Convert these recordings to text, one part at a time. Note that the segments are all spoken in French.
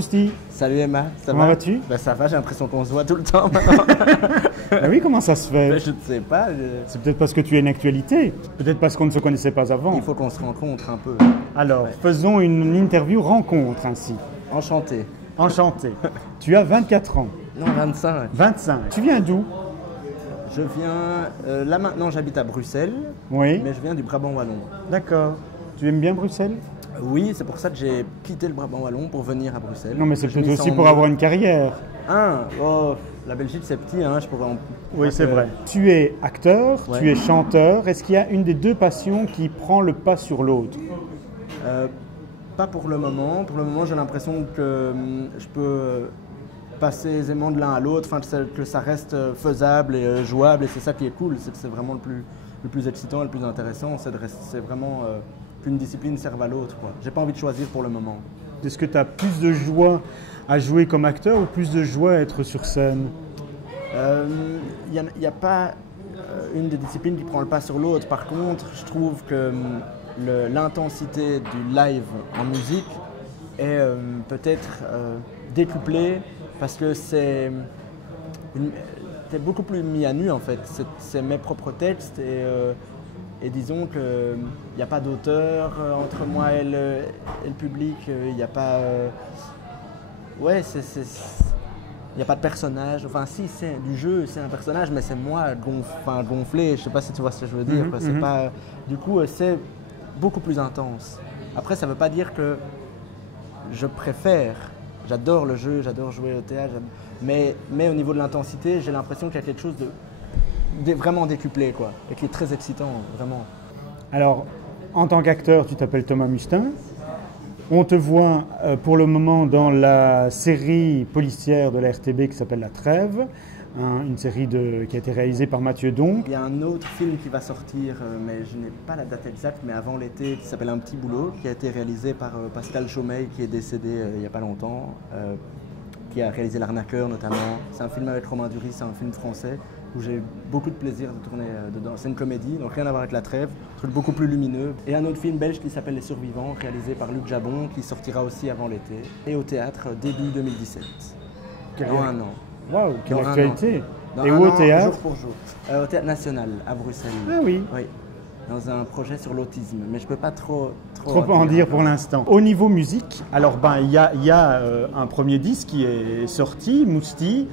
Mousty. Salut Emma, ça Comment va? vas-tu? Ben ça va, j'ai l'impression qu'on se voit tout le temps maintenant. Ah oui, comment ça se fait? Ben, je ne sais pas, C'est peut-être parce que tu es une actualité, peut-être parce qu'on ne se connaissait pas avant. il faut qu'on se rencontre un peu. Alors, Ouais. faisons une interview rencontre ainsi. Enchanté. Enchanté. Tu as 24 ans. Non, 25. 25. Tu viens d'où? Je viens, là maintenant j'habite à Bruxelles, Oui. mais je viens du Brabant Wallon. D'accord. Tu aimes bien Bruxelles? Oui, c'est pour ça que j'ai quitté le Brabant Wallon pour venir à Bruxelles. Non, mais c'est Je peut-être m'y aussi sens pour mieux. avoir une carrière. Oh, la Belgique c'est petit, hein, je pourrais en... Oui, c'est vrai. Tu es acteur, Ouais. tu es chanteur. Est-ce qu'il y a une des deux passions qui prend le pas sur l'autre? Pas pour le moment. Pour le moment, j'ai l'impression que je peux passer aisément de l'un à l'autre, enfin, que ça reste faisable et jouable, et c'est ça qui est cool. C'est vraiment le plus excitant et le plus intéressant. C'est vraiment qu'une discipline serve à l'autre. J'ai pas envie de choisir pour le moment. Est-ce que tu as plus de joie à jouer comme acteur ou plus de joie à être sur scène? Il n'y a pas une des disciplines qui prend le pas sur l'autre. Par contre, je trouve que l'intensité du live en musique est peut-être décuplée parce que c'est beaucoup plus mis à nu en fait. C'est mes propres textes et disons qu'il n'y a pas d'auteur entre moi et le public. Il n'y a pas... ouais, il n'y a pas de personnage, enfin si c'est du jeu, c'est un personnage, mais c'est moi gonflé, je sais pas si tu vois ce que je veux dire. C'est pas, du coup, c'est beaucoup plus intense. Après, ça veut pas dire que je préfère, j'adore le jeu, j'adore jouer au théâtre, mais au niveau de l'intensité, j'ai l'impression qu'il y a quelque chose de vraiment décuplé, quoi, et qui est très excitant, vraiment. Alors, en tant qu'acteur, tu t'appelles Thomas Mustin. On te voit pour le moment dans la série policière de la RTB qui s'appelle La Trêve, une série qui a été réalisée par Mathieu Donc. Il y a un autre film qui va sortir, mais je n'ai pas la date exacte, mais avant l'été, qui s'appelle Un petit boulot, qui a été réalisé par Pascal Chaumeil, qui est décédé il n'y a pas longtemps, qui a réalisé L'Arnaqueur notamment. C'est un film avec Romain Duris, c'est un film français où j'ai beaucoup de plaisir de tourner dedans. C'est une comédie, donc rien à voir avec La Trêve, un truc beaucoup plus lumineux. Et un autre film belge qui s'appelle Les Survivants, réalisé par Luc Jabon, qui sortira aussi avant l'été. Et au théâtre début 2017. Dans un an. Waouh, quelle Dans un actualité! Dans Et un où au an, théâtre? jour pour jour. Au Théâtre National, à Bruxelles. Ah oui. Oui. Dans un projet sur l'autisme, mais je ne peux pas trop En dire pour l'instant. Au niveau musique, alors il y a un premier disque qui est sorti, Mousty.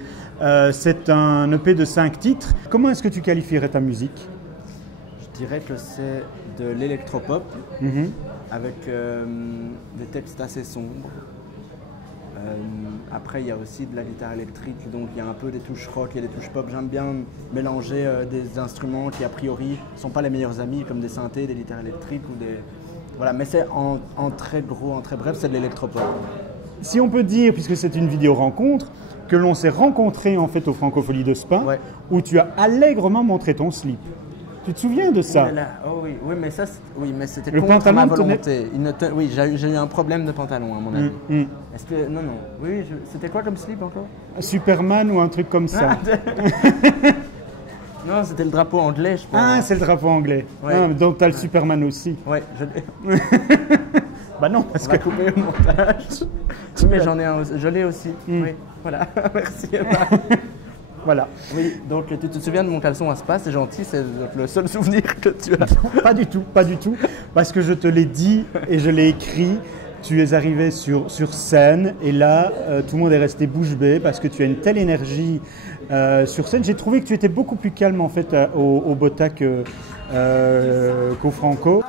C'est un EP de 5 titres. Comment est-ce que tu qualifierais ta musique? Je dirais que c'est de l'électropop avec des textes assez sombres. Après, il y a aussi de la guitare électrique, donc il y a un peu des touches rock, il y a des touches pop. J'aime bien mélanger des instruments qui, a priori, ne sont pas les meilleurs amis, comme des synthés, des guitares électriques ou des... Voilà, mais c'est en très gros, en très bref, c'est de l'électropop. Si on peut dire, puisque c'est une vidéo rencontre, que l'on s'est rencontrés en fait au Francophonie de Spa, Ouais. où tu as allègrement montré ton slip. Tu te souviens de ça? Oh oui, mais ça, mais c'était Le contre ma pantalon volonté. Oui, j'ai eu un problème de pantalon à mon avis. Est-ce que non, oui, c'était quoi comme slip encore? Superman ou un truc comme ça? Non, c'était le drapeau anglais, je pense. Ah, c'est le drapeau anglais. Ouais. Ah, donc tu as le Superman aussi. Ouais, je Bah non, parce On va que... couper au montage. Oui, mais j'en ai un, je l'ai aussi. Oui, voilà. Merci Emma. Voilà. Oui, donc tu te souviens de mon caleçon à Spa, c'est gentil, c'est le seul souvenir que tu as. Pas du tout, pas du tout. Parce que je te l'ai dit et je l'ai écrit. Tu es arrivé sur scène et là, tout le monde est resté bouche bée parce que tu as une telle énergie sur scène. J'ai trouvé que tu étais beaucoup plus calme en fait au Bota qu'au Franco.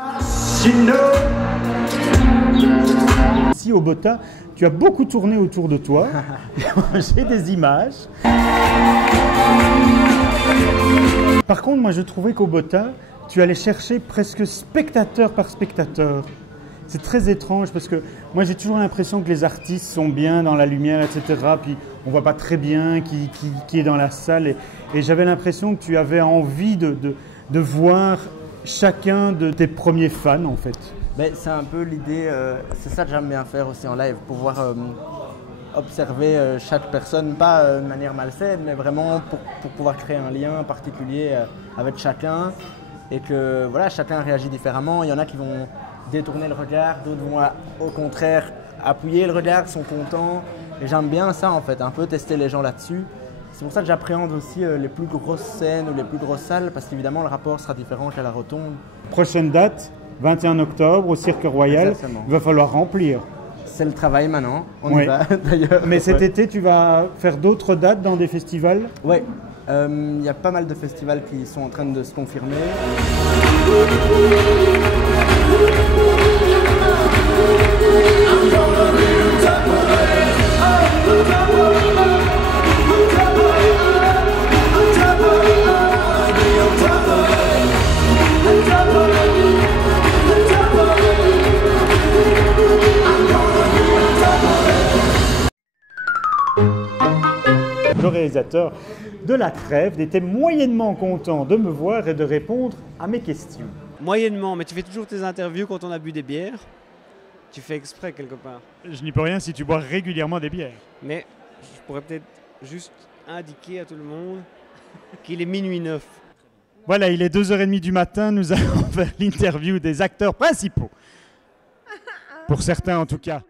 Ici au Bota, tu as beaucoup tourné autour de toi. J'ai des images. Par contre, moi je trouvais qu'au Bota, tu allais chercher presque spectateur par spectateur. C'est très étrange parce que moi j'ai toujours l'impression que les artistes sont bien dans la lumière, etc. Puis on voit pas très bien qui est dans la salle. Et j'avais l'impression que tu avais envie de voir chacun de tes premiers fans en fait. Ben, c'est un peu l'idée, c'est ça que j'aime bien faire aussi en live, pouvoir observer chaque personne, pas de manière malsaine, mais vraiment pour pouvoir créer un lien particulier avec chacun et que voilà, chacun réagit différemment. Il y en a qui vont détourner le regard, d'autres vont au contraire appuyer le regard, ils sont contents. Et j'aime bien ça en fait, un peu tester les gens là-dessus. C'est pour ça que j'appréhende aussi les plus grosses scènes ou les plus grosses salles, parce qu'évidemment le rapport sera différent qu'à la Rotonde. Prochaine date, 21 octobre au Cirque Royal. Exactement. Il va falloir remplir. C'est le travail maintenant, on Oui. y va d'ailleurs. Mais cet Ouais. été, tu vas faire d'autres dates dans des festivals? Ouais, il y a pas mal de festivals qui sont en train de se confirmer. Le réalisateur de La Trêve était moyennement content de me voir et de répondre à mes questions. Moyennement, mais tu fais toujours tes interviews quand on a bu des bières. Tu fais exprès quelque part. Je n'y peux rien si tu bois régulièrement des bières. Mais je pourrais peut-être juste indiquer à tout le monde qu'il est minuit 9. Voilà, il est 2h30 du matin, nous allons faire l'interview des acteurs principaux. Pour certains en tout cas.